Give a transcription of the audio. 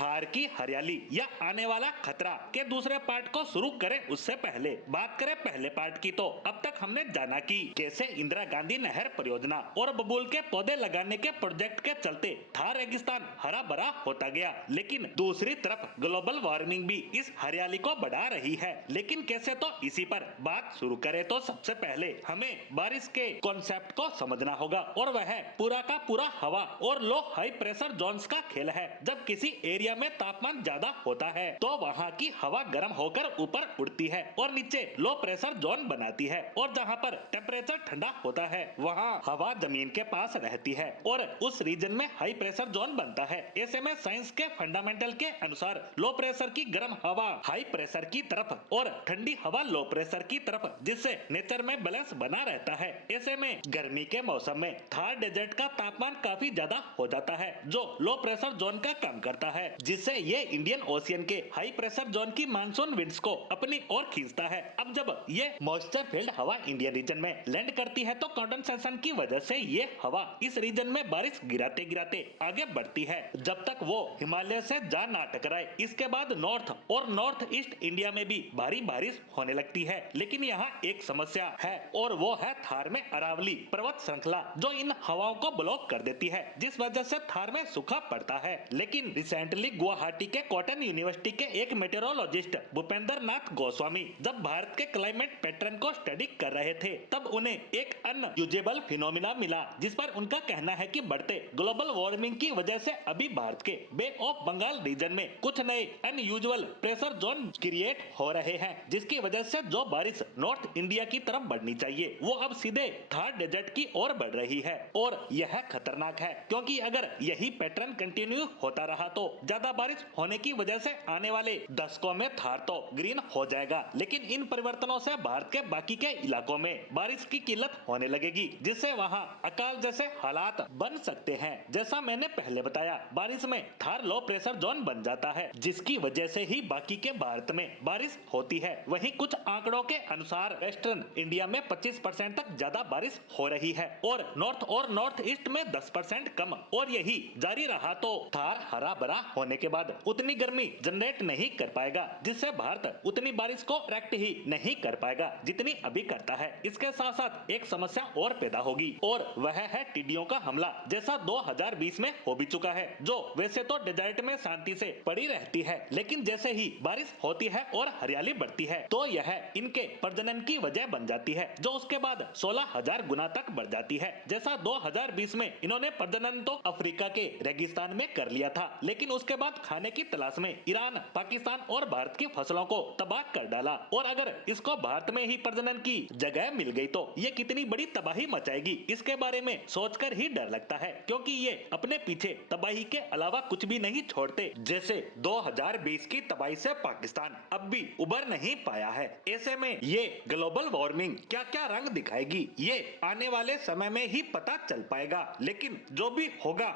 थार की हरियाली या आने वाला खतरा के दूसरे पार्ट को शुरू करें उससे पहले बात करें पहले पार्ट की, तो अब तक हमने जाना कि कैसे इंदिरा गांधी नहर परियोजना और बबूल के पौधे लगाने के प्रोजेक्ट के चलते थार रेगिस्तान हरा भरा होता गया, लेकिन दूसरी तरफ ग्लोबल वार्मिंग भी इस हरियाली को बढ़ा रही है। लेकिन कैसे, तो इसी पर बात शुरू करें तो सबसे पहले हमें बारिश के कॉन्सेप्ट को समझना होगा, और वह पूरा का पूरा हवा और लो हाई प्रेशर जोन्स का खेल है। जब किसी एरिया में तापमान ज्यादा होता है तो वहाँ की हवा गर्म होकर ऊपर उड़ती है और नीचे लो प्रेशर जोन बनाती है, और जहाँ पर टेम्परेचर ठंडा होता है वहाँ हवा जमीन के पास रहती है और उस रीजन में हाई प्रेशर जोन बनता है। ऐसे में साइंस के फंडामेंटल के अनुसार लो प्रेशर की गर्म हवा हाई प्रेशर की तरफ और ठंडी हवा लो प्रेशर की तरफ, जिससे नेचर में बैलेंस बना रहता है। ऐसे में गर्मी के मौसम में थार डेजर्ट का तापमान काफी ज्यादा हो जाता है जो लो प्रेशर जोन का काम करता है, जिससे ये इंडियन ओशियन के हाई प्रेशर जोन की मानसून विंड्स को अपनी ओर खींचता है। अब जब ये मॉइस्चर फील्ड हवा इंडियन रीजन में लैंड करती है तो कंडेंसेशन की वजह से ये हवा इस रीजन में बारिश गिराते गिराते आगे बढ़ती है जब तक वो हिमालय से जा ना टकराए। इसके बाद नॉर्थ और नॉर्थ ईस्ट इंडिया में भी भारी बारिश होने लगती है। लेकिन यहाँ एक समस्या है और वो है थार में अरावली पर्वत श्रृंखला जो इन हवाओं को ब्लॉक कर देती है, जिस वजह से थार में सूखा पड़ता है। लेकिन रिसेंटली गुवाहाटी के कॉटन यूनिवर्सिटी के एक मेटेरोलॉजिस्ट भूपेंद्र नाथ गोस्वामी जब भारत के क्लाइमेट पैटर्न को स्टडी कर रहे थे तब उन्हें एक अनयूजेबल फिनोमिना मिला, जिस पर उनका कहना है कि बढ़ते ग्लोबल वार्मिंग की वजह से अभी भारत के बे ऑफ बंगाल रीजन में कुछ नए अनयूजुअल प्रेशर जोन क्रिएट हो रहे हैं, जिसकी वजह से जो बारिश नॉर्थ इंडिया की तरफ बढ़नी चाहिए वो अब सीधे थार डेजर्ट की ओर बढ़ रही है। और यह खतरनाक है क्योंकि अगर यही पैटर्न कंटिन्यू होता रहा तो ज्यादा बारिश होने की वजह से आने वाले दशकों में थार तो ग्रीन हो जाएगा, लेकिन इन परिवर्तनों से भारत के बाकी के इलाकों में बारिश की किल्लत होने लगेगी, जिससे वहां अकाल जैसे हालात बन सकते हैं। जैसा मैंने पहले बताया, बारिश में थार लो प्रेशर जोन बन जाता है जिसकी वजह से ही बाकी के भारत में बारिश होती है। वहीं कुछ आंकड़ों के अनुसार वेस्टर्न इंडिया में 25% तक ज्यादा बारिश हो रही है और नॉर्थ ईस्ट में 10% कम, और यही जारी रहा तो थार हरा भरा होने के बाद उतनी गर्मी जनरेट नहीं कर पाएगा, जिससे भारत उतनी बारिश को एक्ट ही नहीं कर पाएगा जितनी अभी करता है। इसके साथ साथ एक समस्या और पैदा होगी और वह है टिड्डियों का हमला, जैसा 2020 में हो भी चुका है, जो वैसे तो डेजर्ट में शांति से पड़ी रहती है, लेकिन जैसे ही बारिश होती है और हरियाली बढ़ती है तो यह इनके प्रजनन की वजह बन जाती है, जो उसके बाद 16,000 गुना तक बढ़ जाती है। जैसा 2020 में इन्होंने प्रजनन तो अफ्रीका के रेगिस्तान में कर लिया था, लेकिन उसके बाद खाने की तलाश में ईरान, पाकिस्तान और भारत की फसलों को तबाह कर डाला, और अगर इसको भारत में ही प्रजनन की जगह मिल गई तो ये कितनी बड़ी तबाही मचाएगी, इसके बारे में सोचकर ही डर लगता है, क्योंकि ये अपने पीछे तबाही के अलावा कुछ भी नहीं छोड़ते। जैसे 2020 की तबाही से पाकिस्तान अब भी उबर नहीं पाया है। ऐसे में ये ग्लोबल वार्मिंग क्या क्या रंग दिखाएगी ये आने वाले समय में ही पता चल पाएगा, लेकिन जो भी होगा